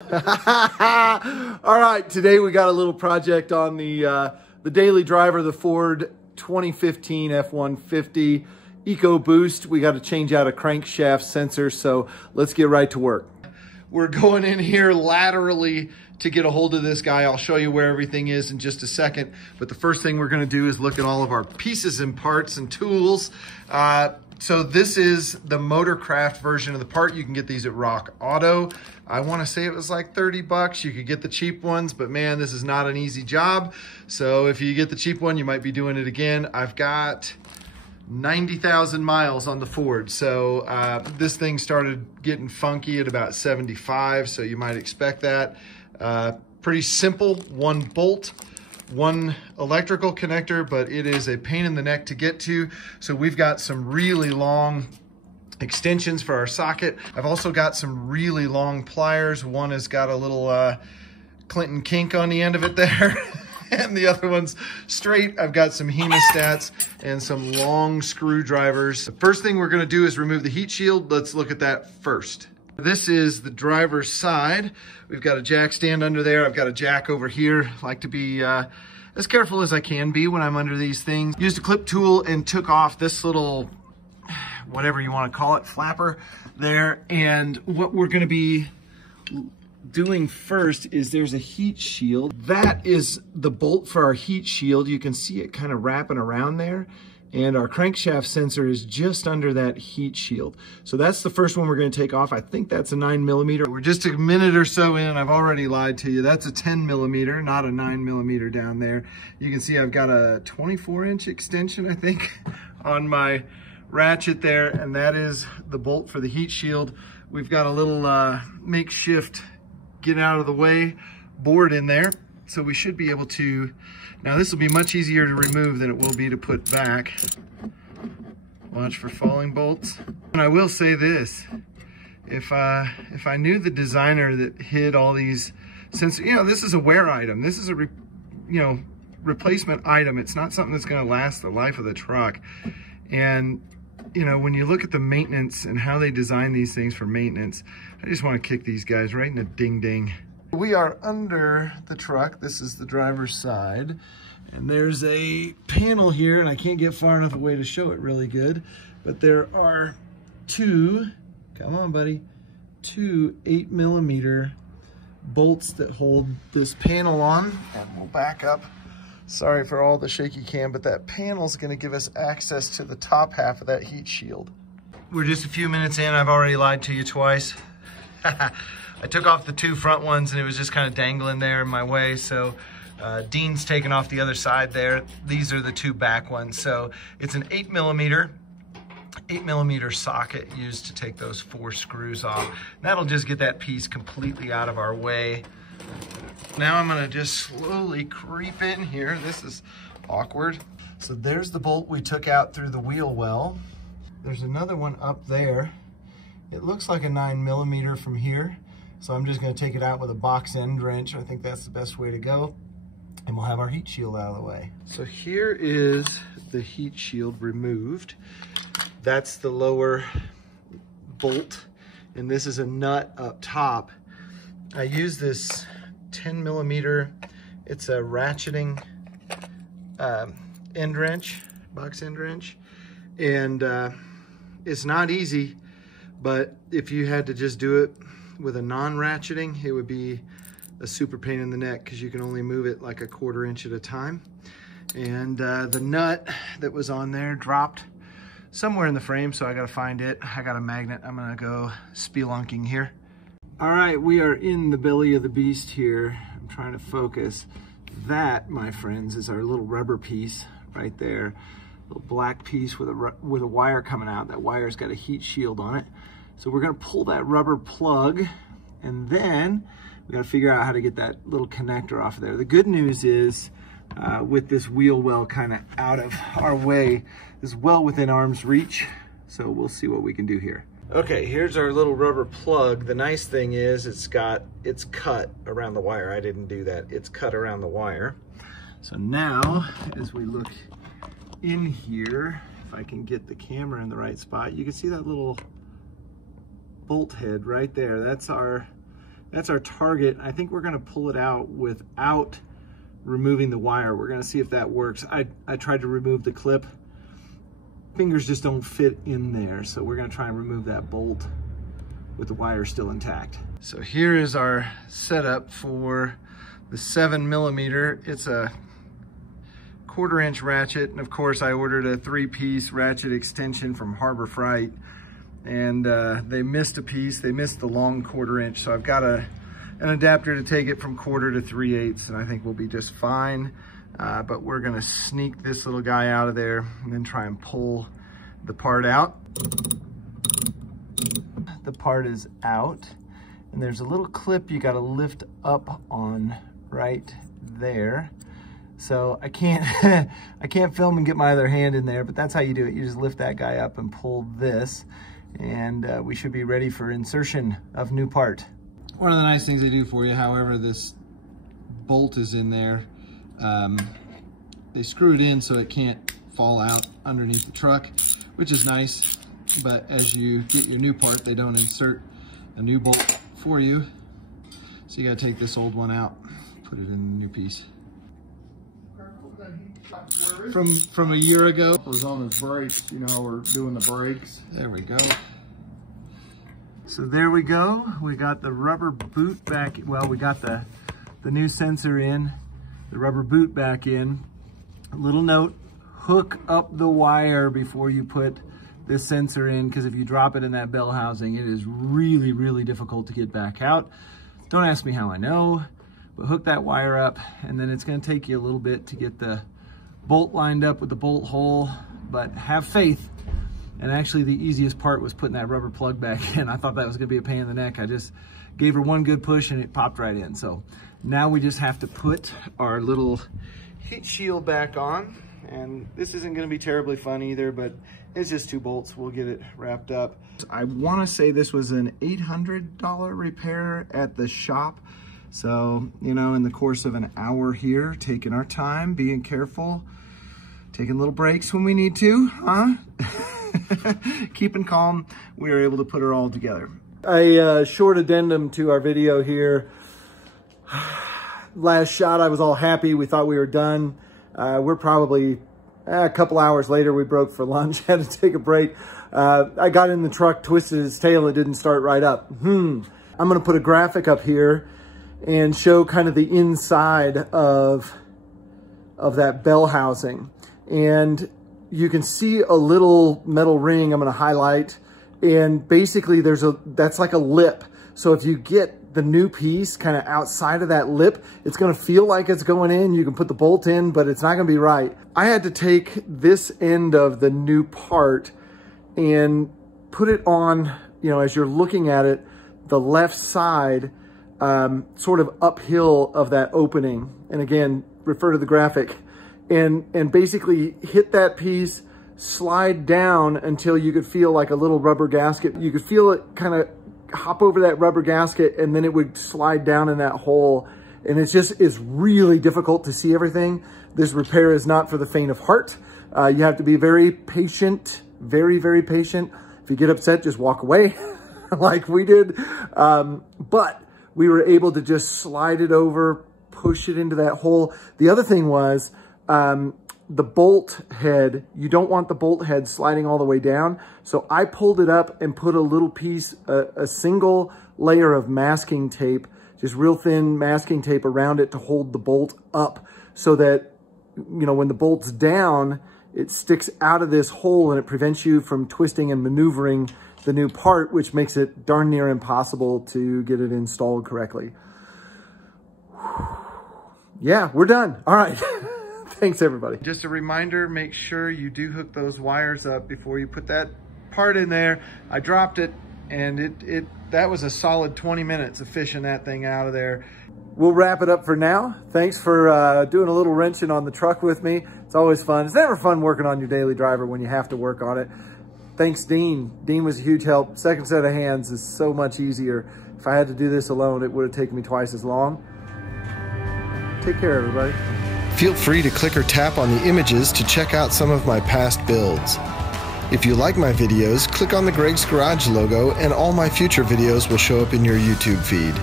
All right, today we got a little project on the daily driver, the Ford 2015 F150 Ecoboost. We got to change out a crankshaft sensor, so let's get right to work. We're going in here laterally to get a hold of this guy. I'll show you where everything is in just a second, but the first thing we're going to do is look at all of our pieces and parts and tools. So this is the Motorcraft version of the part. You can get these at Rock Auto. I want to say it was like 30 bucks. You could get the cheap ones, but man, this is not an easy job. So if you get the cheap one, you might be doing it again. I've got 90,000 miles on the Ford. So this thing started getting funky at about 75. So you might expect that. Pretty simple, one bolt, one electrical connector, but it is a pain in the neck to get to. So we've got some really long extensions for our socket. I've also got some really long pliers. One has got a little Clinton kink on the end of it there. And the other one's straight. I've got some hemostats and some long screwdrivers. The first thing we're gonna do is remove the heat shield. Let's look at that first. This is the driver's side. We've got a jack stand under there. I've got a jack over here. I like to be as careful as I can be when I'm under these things. Used a clip tool and took off this little, whatever you want to call it, flapper there. And what we're gonna be doing first is there's a heat shield. That is the bolt for our heat shield. You can see it kind of wrapping around there. And our crankshaft sensor is just under that heat shield. So that's the first one we're going to take off. I think that's a 9mm. We're just a minute or so in, and I've already lied to you. That's a 10mm, not a 9mm down there. You can see I've got a 24-inch extension, I think, on my ratchet there, and that is the bolt for the heat shield. We've got a little makeshift get out of the way board in there. So we should be able to, now this will be much easier to remove than it will be to put back. Watch for falling bolts. And I will say this, if I knew the designer that hid all these sensors, you know, this is a wear item. This is a, replacement item. It's not something that's gonna last the life of the truck. And you know, when you look at the maintenance and how they design these things for maintenance, I just want to kick these guys right in the ding-ding. We are under the truck. This is the driver's side. And there's a panel here, and I can't get far enough away to show it really good. But there are two, come on buddy, two 8mm bolts that hold this panel on. And we'll back up. Sorry for all the shaky cam, but that panel's gonna give us access to the top half of that heat shield. We're just a few minutes in. I've already lied to you twice. I took off the two front ones and it was just kind of dangling there in my way. So Dean's taken off the other side there. These are the two back ones. So it's an 8mm socket used to take those 4 screws off. That'll just get that piece completely out of our way. Now I'm gonna just slowly creep in here. This is awkward. So there's the bolt we took out through the wheel well. There's another one up there. It looks like a 9mm from here. So I'm just gonna take it out with a box end wrench. I think that's the best way to go. And we'll have our heat shield out of the way. So here is the heat shield removed. That's the lower bolt. And this is a nut up top. I use this 10mm, it's a ratcheting end wrench, box end wrench. And it's not easy, but if you had to just do it with a non-ratcheting, it would be a super pain in the neck because you can only move it like a 1/4 inch at a time. And the nut that was on there dropped somewhere in the frame, so I gotta find it. I got a magnet. I'm gonna go spelunking here. All right, we are in the belly of the beast here. I'm trying to focus. That, my friends, is our little rubber piece right there. Little black piece with a wire coming out. That wire's got a heat shield on it. So we're gonna pull that rubber plug, and then we gotta figure out how to get that little connector off of there. The good news is, with this wheel well kind of out of our way, is well within arm's reach. So we'll see what we can do here. Okay, here's our little rubber plug. The nice thing is it's cut around the wire. I didn't do that. It's cut around the wire. So now, as we look in here, if I can get the camera in the right spot, you can see that little bolt head right there. That's our That's our target. I think we're gonna pull it out without removing the wire. We're gonna see if that works. I tried to remove the clip. Fingers just don't fit in there, so we're gonna try and remove that bolt with the wire still intact. So here is our setup for the 7mm. It's a 1/4 inch ratchet, and of course I ordered a 3-piece ratchet extension from Harbor Freight, and they missed a piece. They missed the long 1/4 inch, so I've got an adapter to take it from 1/4 to 3/8, and I think we'll be just fine. But we're gonna sneak this little guy out of there and then try and pull the part out. The part is out, and there's a little clip you gotta lift up on right there. So I can't I can't film and get my other hand in there, but that's how you do it. You just lift that guy up and pull this, and we should be ready for insertion of new part. One of the nice things they do for you, however, this bolt is in there. They screw it in so it can't fall out underneath the truck, which is nice. But as you get your new part, they don't insert a new bolt for you. So you gotta take this old one out, put it in the new piece. From a year ago. It was on his brakes, you know, we're doing the brakes. There we go. So there we go. We got the rubber boot back. Well, we got the new sensor in, the rubber boot back in. A little note, hook up the wire before you put this sensor in, because if you drop it in that bell housing, it is really, really difficult to get back out. Don't ask me how I know, but hook that wire up, and then it's gonna take you a little bit to get the bolt lined up with the bolt hole, but have faith. And actually the easiest part was putting that rubber plug back in. I thought that was gonna be a pain in the neck. I just gave her one good push and it popped right in. So now we just have to put our little heat shield back on. And this isn't gonna be terribly fun either, but it's just 2 bolts. We'll get it wrapped up. I wanna say this was an $800 repair at the shop. So, you know, in the course of an hour here, taking our time, being careful, taking little breaks when we need to, huh? Keeping calm, we were able to put her all together. A short addendum to our video here. Last shot, I was all happy. We thought we were done. We're probably a couple hours later. We broke for lunch, had to take a break. I got in the truck, twisted its tail, it didn't start right up. I'm gonna put a graphic up here and show kind of the inside of that bell housing. And you can see a little metal ring I'm gonna highlight, and basically that's like a lip. So if you get the new piece kind of outside of that lip, it's gonna feel like it's going in. You can put the bolt in, but it's not gonna be right. I had to take this end of the new part and put it on, you know, as you're looking at it, the left side, sort of uphill of that opening. And again, refer to the graphic. And basically hit that piece, slide down until you could feel like a little rubber gasket. You could feel it kind of hop over that rubber gasket, and then it would slide down in that hole. And it's really difficult to see everything. This repair is not for the faint of heart. You have to be very patient, very, very patient. If you get upset, just walk away like we did. But we were able to just slide it over, push it into that hole. The other thing was, the bolt head, you don't want the bolt head sliding all the way down. So I pulled it up and put a little piece, a single layer of masking tape, just real thin masking tape around it to hold the bolt up, so that, you know, when the bolt's down, it sticks out of this hole and it prevents you from twisting and maneuvering the new part, which makes it darn near impossible to get it installed correctly. Yeah, we're done. All right. Thanks, everybody. Just a reminder, make sure you do hook those wires up before you put that part in there. I dropped it, and that was a solid 20 minutes of fishing that thing out of there. We'll wrap it up for now. Thanks for doing a little wrenching on the truck with me. It's always fun. It's never fun working on your daily driver when you have to work on it. Thanks, Dean. Dean was a huge help. Second set of hands is so much easier. If I had to do this alone, it would have taken me twice as long. Take care, everybody. Feel free to click or tap on the images to check out some of my past builds. If you like my videos, click on the Greg's Garage logo and all my future videos will show up in your YouTube feed.